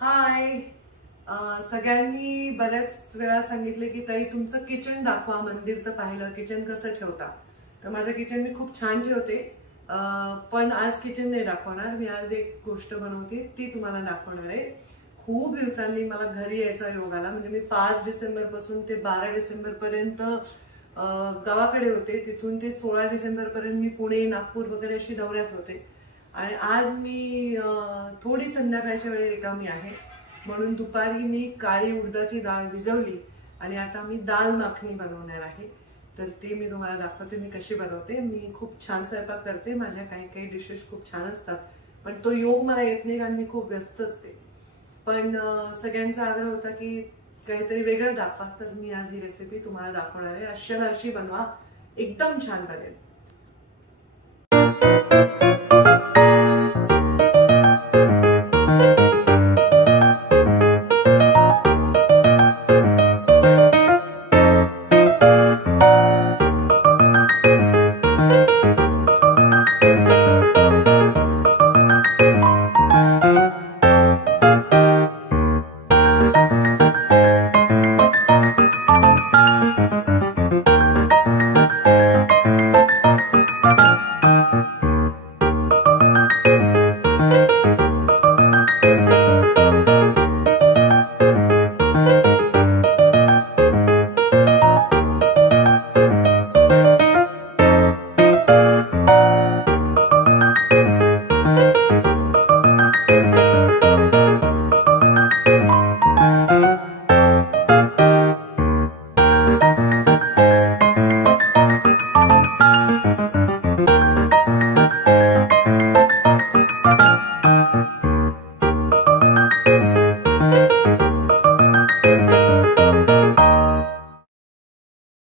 हाय, सगळ्यांनी बऱ्याच वेळा सांगितले की ताई तुमचं किचन दाखवा, मंदिर तर पाहिलं, किचन कसं ठेवता. तर माझं किचन मी खूप छान ठेवते, पण आज किचन नाही दाखवणार. मी आज एक गोष्ट बनवते ती तुम्हाला दाखवणार आहे. खूप दिवसांनी मला घरी यायचा योग आला. म्हणजे मी 5 डिसेंबर पासून ते 12 डिसेंबर पर्यंत गावाकडे होते. तिथून ते 16 डिसेंबर पर्यंत मी पुणे, नागपूर वगैरे अशी दौऱ्यात होते. आणि आज मी थोडी संध्याकाळच्या वेळी रिकामी आहे, म्हणून दुपारी मी काळी उडदाची डाळ भिजवली आणि आता मी दाल माखनी बनवणार आहे. तर ते मी तुम्हाला दाखवते मी कशी बनवते. मी खूप छान स्वयंपाक करते, माझ्या काही काही डिशेस खूप छान असतात, पण तो योग मला येत नाही कारण मी खूप व्यस्त असते. पण सगळ्यांचा आग्रह होता की काहीतरी वेगळं दाखवा, तर मी आज ही रेसिपी तुम्हाला दाखवणार आहे. अशी बनवा, एकदम छान बनेल.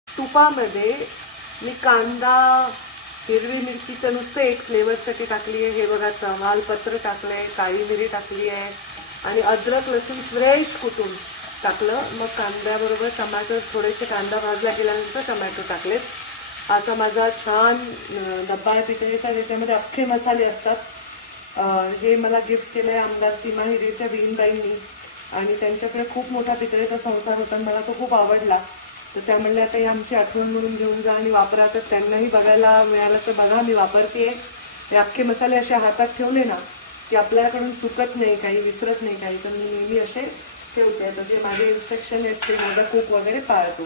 तुपामध्ये मी कांदा, हिरवी मिरचीचं नुसतं एक फ्लेवरसाठी टाकली आहे. हे बघा, तमालपत्र टाकलंय, काळी मिरी टाकली आहे आणि अद्रक लसूण फ्रेश कुटून टाकलं. मग कांद्याबरोबर टमाटर, थोडेसे कांदा भाजला गेल्यानंतर टमॅटो टाकलेत. असा माझा छान डब्बा आहे पितळेचा, त्याच्यामध्ये अख्खे मसाले असतात. हे मला गिफ्ट केलं आहे आमदार सीमा हिरेच्या बहीणबाईंनी, आणि त्यांच्याकडे खूप मोठा पितळेचा संसार होता, मला तो खूप आवडला. तर त्या म्हणल्या आता ही आमची आठवण म्हणून घेऊन जा आणि वापरा. तर त्यांनाही बघायला मिळालं तर बघा, मी वापरते. हे अख्खे मसाले असे हातात ठेवले ना की आपल्याकडून चुकत नाही, काही विसरत नाही काही, तर मी नेहमी असे ठेवते. तर जे माझे इन्स्ट्रक्शन आहेत ते माझा कुक वगैरे पाळतो.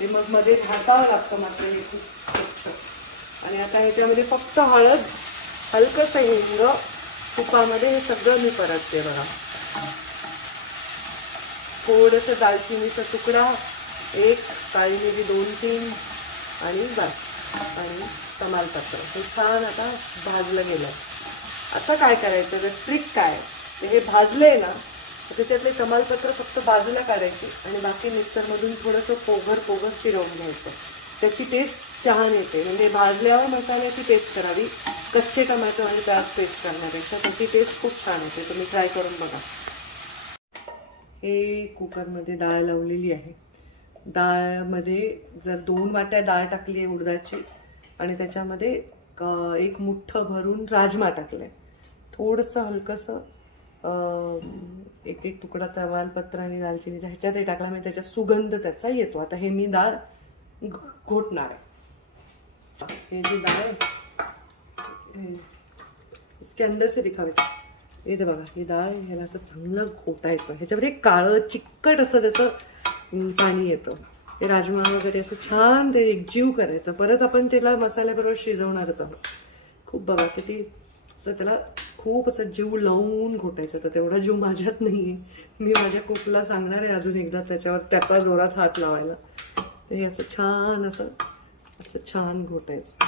ते मग मध्ये घासावं लागतं मात्र हे खूप स्वच्छ. आणि आता ह्याच्यामध्ये फक्त हळद, हलकंसं हिंग, तुपामध्ये हे सगळं मी परतते. बघा, थोडंसं दालचिनीचा तुकडा, एक काळी मिरी 2-3 आणि बस, आणि तमालपत्र. हे छान आता भाजलं गेलं. आता काय करायचं, तर ट्रिक काय, हे भाजले ना तर त्याच्यातले तमालपत्र फक्त बाजूला काढायची आणि बाकी मिक्सरमधून थोडंसं पोघर फिरवून घ्यायचं. त्याची टेस्ट छान येते. म्हणजे भाजल्यावर मसाल्याची टेस्ट करावी, कच्चे टोमॅटो आणि प्याज पेस्ट करण्यापेक्षा त्याची टेस्ट खूप छान येते. तुम्ही ट्राय करून बघा. हे कुकरमध्ये डाळ लावलेली आहे. डाळमध्ये जर 2 वाट्या डाळ टाकली आहे उडदाची, आणि त्याच्यामध्ये 1 मुठ्ठं भरून राजमा टाकले, थोडंसं हलकंसं एक तुकडा तमालपत्र आणि दालचिनीचा ह्याच्यातही टाकला, म्हणजे त्याचा सुगंध त्याचा येतो. आता हे मी डाळ घोटणार आहे. हे जी डाळ इसके अंदर से दिखावे, हे बघा, ही डाळ ह्याला असं चांगलं घोटायचं. ह्याच्यामध्ये काळं चिकट असं त्याचं पाणी येतं. हे राजमा वगैरे असं छान ते एकजीव करायचं. परत आपण त्याला मसाल्याबरोबर शिजवणारच आहोत. खूप बघा किती असं त्याला खूप असं जीव लावून घोटायचं. तर तेवढा जीव माझ्यात नाही आहे. मी माझ्या कुकला सांगणार आहे अजून एकदा त्याच्यावर त्याचा जोरात हात लावायला. तर हे असं छान असं छान घोटायचं.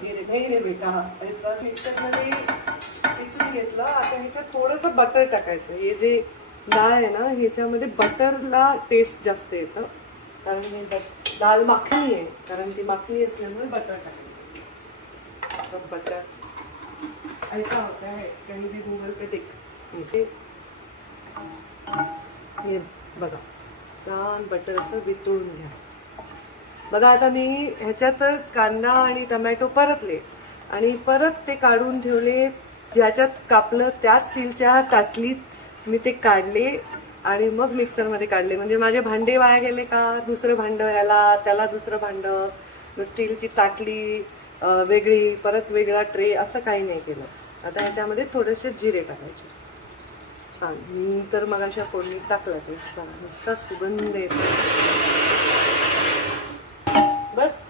नाही रे बेटा, असं मिक्सरमध्ये पिसून घेतलं. आता ह्याच्यात थोडंसं बटर टाकायचं. हे जे डाळ आहे ना, ह्याच्यामध्ये बटरला टेस्ट जास्त येतं, कारण हे दाल माखनी आहे, कारण ती माखनी असल्यामुळे बटर टाकायचं. असं बटर ऐसा होता है, कहीं भी गूगल पे देख. हे बघा, छान बटर असं वितळून घ्या. बघा, आता मी ह्याच्यातच कांदा आणि टमॅटो परतले. आणि परत ते काढून ठेवले. ज्याच्यात कापलं त्याच स्टीलच्या ताटलीत मी ते काढले आणि मग मिक्सरमध्ये काढले. म्हणजे माझे भांडे वाया गेले का, दुसरं भांडं याला त्याला दुसरं भांडं, स्टीलची ताटली वेगळी, परत वेगळा ट्रे, असं काही नाही केलं. आता ह्याच्यामध्ये थोडेसे जिरे टाकायचे. छान. मी तर मग अशा फोडणीत टाकला ते नुसता सुगंध येतो. बस.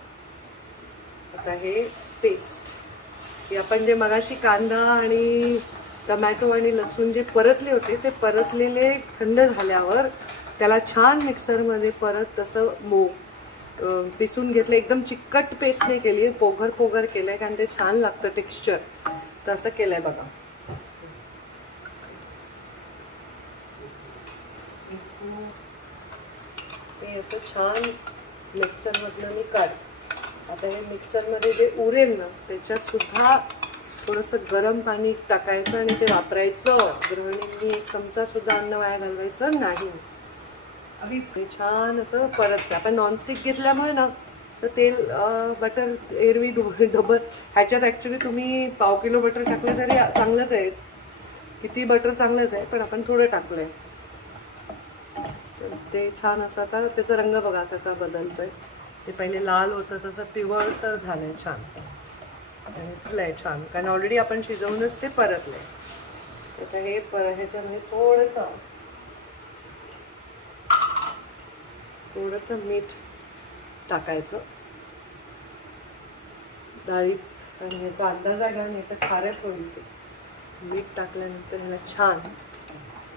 आता हे पेस्ट, हे आपण जे मगाशी कांदा आणि टमॅटो आणि लसूण जे परतले होते ते परतलेले थंड झाल्यावर त्याला छान मिक्सरमध्ये परत तसं पिसून घेतलं. एकदम चिकट पेस्ट नाही केली, पोगर पोगर केलंय कारण ते छान लागतं टेक्स्चर. तसं केलंय बघा. ते असं छान मिक्सरमधनं मी काढ. आता हे मिक्सरमध्ये जे उरेल ना त्याच्यात सुद्धा थोडंसं गरम पाणी टाकायचं आणि ते वापरायचं. गृहिणींनी एक चमचा सुद्धा अन्न वाया घालवायचं नाही. छान असं परत आपण नॉनस्टिक घेतल्यामुळे ना तर तेल बटर एरवी डबल ह्याच्यात ॲक्च्युली तुम्ही पाव किलो बटर टाकलं तरी चांगलंच आहे. किती बटर चांगलंच आहे, पण आपण थोडं टाकलंय तर ते छान असं. आता त्याचा रंग बघा कसा बदलतोय. ते पहिले लाल होतं तसं पिवळसर झालंय छान आणि इथलंय छान, कारण ऑलरेडी आपण शिजवूनच ते परतलंय. आता हे ह्याच्यामध्ये थोडंसं मीठ टाकायचं डाळीत, आणि ह्याचा अंदाज आहे का, नाही तर खारट होईल. ते मीठ टाकल्यानंतर ह्याला छान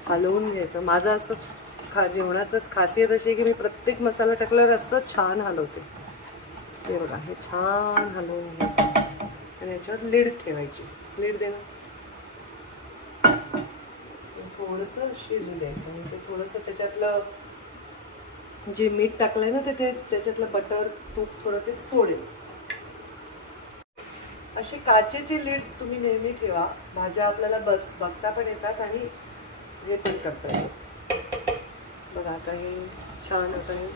हलवून घ्यायचं. माझं असं जेवणाचंच खासियत अशी आहे की मी प्रत्येक मसाला टाकल्यावर असं छान हलवते. हे बघा, हे छान हलवून घ्यायचं आणि याच्यावर लीड ठेवायची. लीड देणं, थोडंसं शिजू द्यायचं आणि ते थोडंसं त्याच्यातलं जे मीठ टाकलंय ना ते त्याच्यातलं बटर तूप थोडं ते सोडेल. असे काचेचे लीड्स तुम्ही नेहमी ठेवा. भाज्या आपल्याला बघता पण येतात आणि हे पण करता येतं. बघा आता हे छान आता हे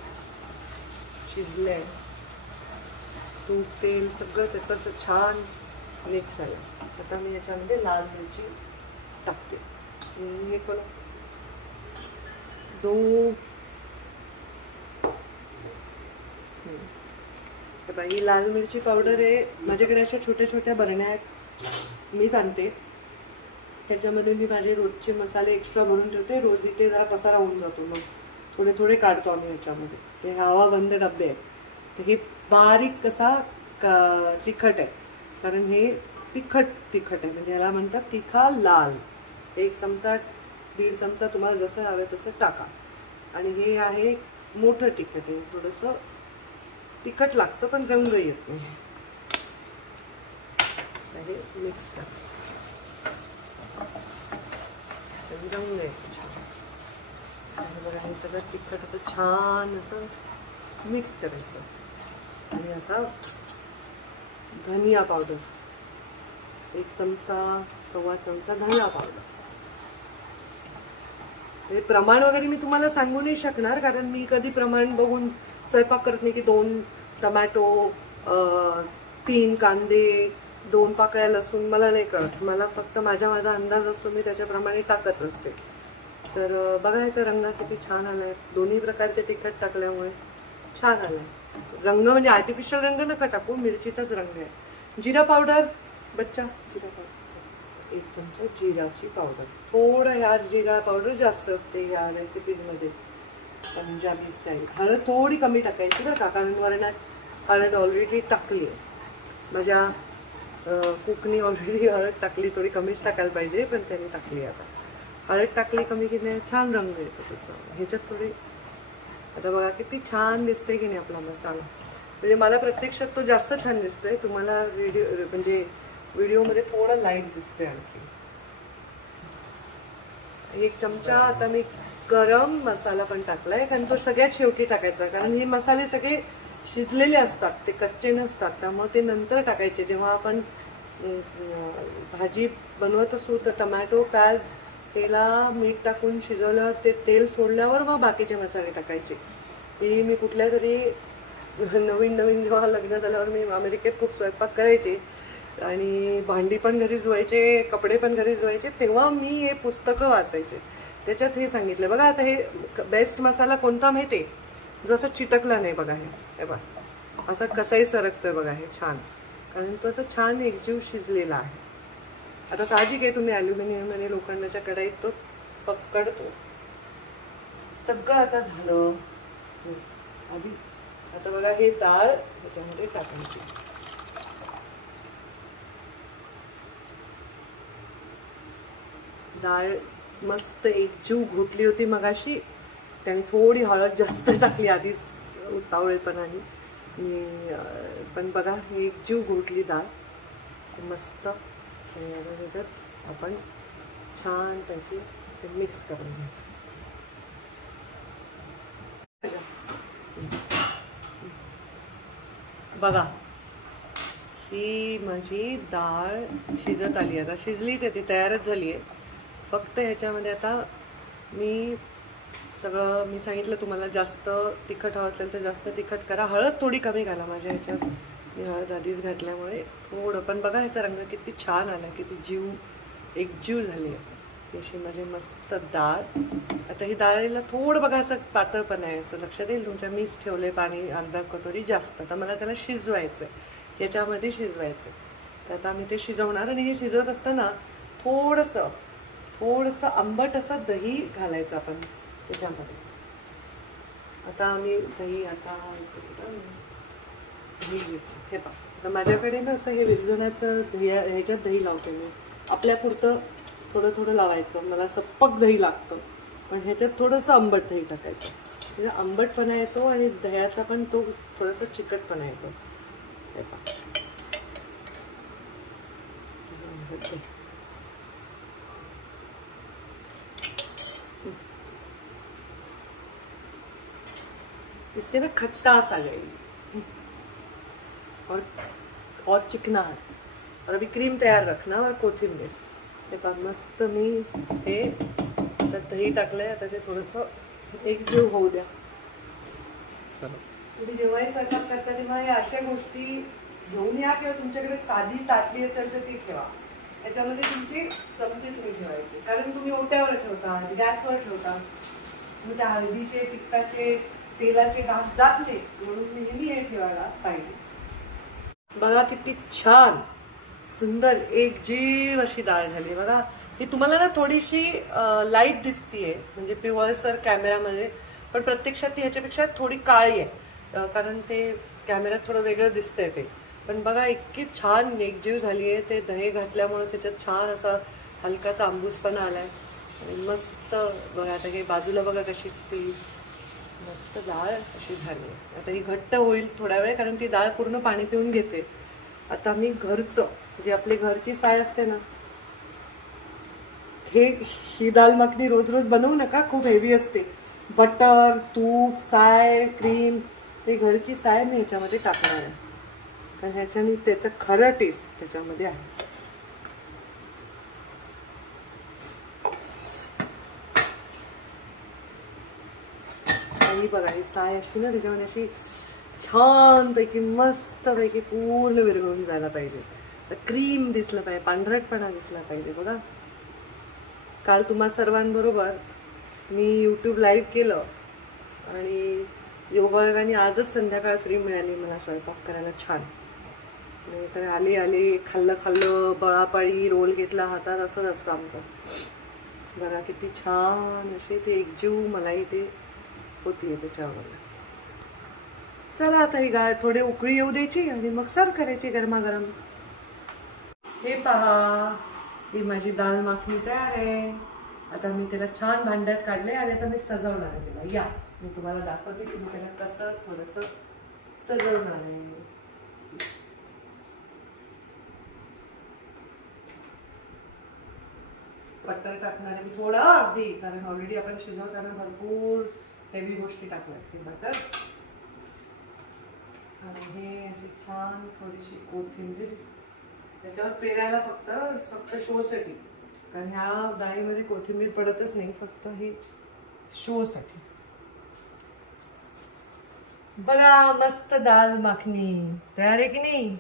शिजलं आहे. तूप तेल सगळं त्याचं असं छान मिक्स झालं. आता मी याच्यामध्ये लाल मिरची टाकते. हे करू तर ही लाल मिरची पावडर आहे. माझ्याकडे अशा छोट्या छोट्या बरण्या आहेत, मी आणते. त्याच्यामध्ये मी माझे रोजचे मसाले एक्स्ट्रा भरून ठेवते. रोज इथे जरा पसारा होऊन जातो, मग थोडे थोडे काढतो आम्ही ह्याच्यामध्ये. ते हवाबंद डबे आहेत. तर हे बारीक कसा तिखट आहे, कारण हे तिखट आहे, म्हणजे याला म्हणतात तिखा लाल. 1 चमचा 1.5 चमचा तुम्हाला जसं हवं तसं टाका. आणि हे आहे मोठं तिखट आहे, थोडंसं तिखट लागतं पण रंग येत नाही. हे मिक्स करा, रंग येतो छान. बघा हे सगळं तिखट असं छान असं मिक्स करायचं. आणि आता धनिया पावडर 1 चमचा 1.25 चमचा धनिया पावडर. हे प्रमाण वगैरे मी तुम्हाला सांगू नाही शकणार, कारण मी कधी प्रमाण बघून स्वयंपाक करत नाही की 2 टमॅटो 3 कांदे 2 पाकळ्या लसूण, मला नाही कळत. मला फक्त माझा अंदाज असतो, मी त्याच्याप्रमाणे टाकत असते. तर बघायचा रंग किती छान आलाय. दोन्ही प्रकारचे तिखट टाकल्यामुळे छान आलाय रंग. म्हणजे आर्टिफिशियल रंग नका टाकू, मिरचीचाच रंग आहे. जिरा पावडर बच्चा, जिरा पावडर 1 चमचा जिराची पावडर. थोडं ह्या जिरा पावडर जास्त असते ह्या रेसिपीजमध्ये, पंजाबी स्टाईल. हळद थोडी कमी टाकायची बरं का, कारण वरणात हळद ऑलरेडी टाकली आहे. माझ्या कुकनी ऑलरेडी हळद टाकली, थोडी कमीच टाकायला पाहिजे, पण त्यांनी टाकली. आता हळद टाकली कमी की नाही छान रंग येतो त्याचा. ह्याच्यात थोडी आता बघा किती छान दिसते की नाही आपला मसाला. म्हणजे मला प्रत्यक्षात तो जास्त छान दिसतोय, तुम्हाला व्हिडिओमध्ये थोडा लाईट दिसतोय. आणखी 1 चमचा आता मी गरम मसाला पण टाकलाय, कारण तो सगळ्यात शेवटी टाकायचा, कारण हे मसाले सगळे शिजलेले असतात, ते कच्चे नसतात. त्यामुळे ते नंतर टाकायचे. जेव्हा आपण भाजी बनवत असू तर टमॅटो प्याज तेला मीठ टाकून शिजवल्यावर ते तेल सोडल्यावर मग बाकीचे मसाले टाकायचे. हे मी कुठल्या तरी नवीन जेव्हा लग्न झाल्यावर मी अमेरिकेत खूप स्वयंपाक करायचे, आणि भांडी पण घरीच धुवायचे, कपडे पण घरीच धुवायचे, तेव्हा मी हे पुस्तकं वाचायचे. त्याच्यात हे सांगितलं बघा. आता हे बेस्ट मसाला कोणता माहिती, जो असं चिटकला नाही बघा. हे बघा असं कसंही सरकतोय बघा, हे छान, कारण तो असं छान एकजीव शिजलेला आहे. आता साहजिक आहे, तुम्ही ॲल्युमिनियम आणि लोखंडाच्या कढईत तो पकडतो. सगळं आता झालं. आधी आता बघा हे डाळ ह्याच्यामध्ये टाकायची. डाळ मस्त एकजीव घोटली होती मगाशी, त्याने थोडी हळद जास्त टाकली आधीच उतावळेपणाने. पण बघा हे एकजीव घोटली डाळ मस्त. आणि आता त्याच्यात आपण छानपैकी ते मिक्स करून घ्यायचं. बघा ही माझी डाळ शिजत आली. आता शिजलीच आहे ती, तयारच झाली आहे. फक्त ह्याच्यामध्ये आता मी सगळं, मी सांगितलं तुम्हाला जास्त तिखट हवं असेल तर जास्त तिखट करा. हळद थोडी कमी घाला. माझ्या ह्याच्यात मी हळद आधीच घातल्यामुळे थोडं. पण बघा ह्याचा रंग किती छान आला, किती एकजीव झाली आहे अशी माझी मस्त डाळ. आता ही डाळीला थोडं बघा असं पातळपण आहे, असं लक्षात येईल तुमच्या. मीच ठेवले पाणी अर्धा कटोरी जास्त. आता मला त्याला शिजवायचं आहे, ह्याच्यामध्ये शिजवायचं आहे. तर आता आम्ही ते शिजवणार. आणि हे शिजवत असताना थोडंसं आंबट असं दही घालायचं आपण त्याच्यामध्ये. आता आम्ही दही घेतो. हे पहा, आता माझ्याकडे ना असं हे विरजणाचं ह्याच्यात दही लावते मी. आपल्यापुरतं थोडं लावायचं. मला सप्पक दही लागतं, पण ह्याच्यात थोडंसं आंबट दही टाकायचं. त्याचा आंबटपणा येतो आणि दह्याचा पण तो थोडासा चिकटपणा येतो. हे पहा, इससे ना खट्टास आ जाएगी और चिकनाहट. और अभी क्रीम तैयार रखना और कोथिंबीर. हे पहा मस्त मी हे दही टाकलंय. आता ते थोडंसं एकजीव होऊ द्या. तुम्ही जेव्हाही स्वयंपाक करता तेव्हा या अशा गोष्टी घेऊन या, किंवा तुमच्याकडे साधी ताटली असेल तर ती ठेवा. त्याच्यामध्ये तुमची चमचे तुम्ही ठेवायचे, कारण तुम्ही ओट्यावर ठेवता, गॅसवर ठेवता. तुम्ही त्या हळदीचे, तिखटाचे, तेलाचे डाग जात नाही, म्हणून नेहमी हे ठेवायला पाहिजे. बघा किती छान सुंदर एकजीव अशी डाळ झाली बघा. ही तुम्हाला ना थोडीशी लाईट दिसतीये, म्हणजे पिवळसर कॅमेरामध्ये, पण प्रत्यक्षात ती ह्याच्यापेक्षा थोडी काळी आहे, कारण ते कॅमेऱ्यात थोडं वेगळं दिसतंय ते. पण बघा इतकी छान एकजीव झाली आहे. ते दही घातल्यामुळे त्याच्यात छान असा हलकासा आंबूसपणा आलाय आणि मस्त. बघा आता हे बाजूला बघा कशी ती मस्त डाळ अशी झाली. आता ही घट्ट होईल थोडा वेळ, कारण ती डाळ पूर्ण पाणी पिऊन घेते. आता मी घरचं, जे आपली घरची साय असते ना, ही दाल मखनी रोज रोज बनवू नका, खूप हेवी असते. बटर, तूप, साय, क्रीम, ते घरची साय मी ह्याच्यामध्ये टाकणार आहे, कारण ह्याच्याने त्याचं खरं टेस्ट त्याच्यामध्ये आहे. आणि बघा ही साय अशी ना त्याच्यामध्ये अशी छानपैकी मस्तपैकी पूर्ण विरघळून जायला पाहिजे. तर क्रीम दिसलं पाहिजे, पांढरटपणा दिसला पाहिजे. बघा काल तुम्हा सर्वांबरोबर मी यूट्यूब लाईव्ह केलं आणि योगायोगाने आजच संध्याकाळ फ्री मिळाली मला स्वयंपाक करायला छान. नाही तर आली खाल्लं बळापाळी रोल घेतला हातात, असंच असतं आमचं. बघा किती छान असे ते एकजीव मलाही ते होतीये त्याच्यावर. चला आता ही थोडे उकळी येऊ द्यायची आणि मग सर्व करायची गरमागरम. हे पहा ही माझी दाल माखनी तयार आहे. आता मी त्याला छान भांड्यात काढले आणि आता मी सजवणार आहे त्याला. या मी तुम्हाला दाखवते की मी त्याला कसं थोडंसं सजवणार आहे. बटर टाकणार आहे मी थोडं, अगदी, कारण ऑलरेडी आपण शिजवताना भरपूर हेवी गोष्टी टाकल्यात. हे बटर आणि हे अशी छान थोडीशी कोथिंबीर त्याच्यावर पेरायला फक्त शोसाठी, कारण ह्या डाळीमध्ये कोथिंबीर पडतच नाही, फक्त हे शोसाठी. बघा मस्त दाल माखनी तयार आहे की नाही.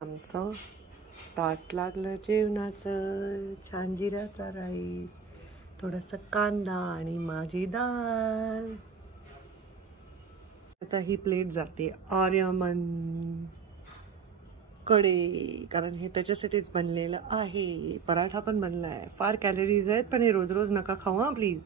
आमचं ताट लागलं जेवणाचं. छान जिऱ्याचा राईस, थोडासा कांदा आणि माझी डाळ. आता ही प्लेट जाते आर्यमन कडे, कारण हे त्याच्यासाठीच बनलेलं आहे. पराठा पण बनलाय. फार कॅलरीज आहेत, पण हे रोज रोज नका खाऊ हा प्लीज.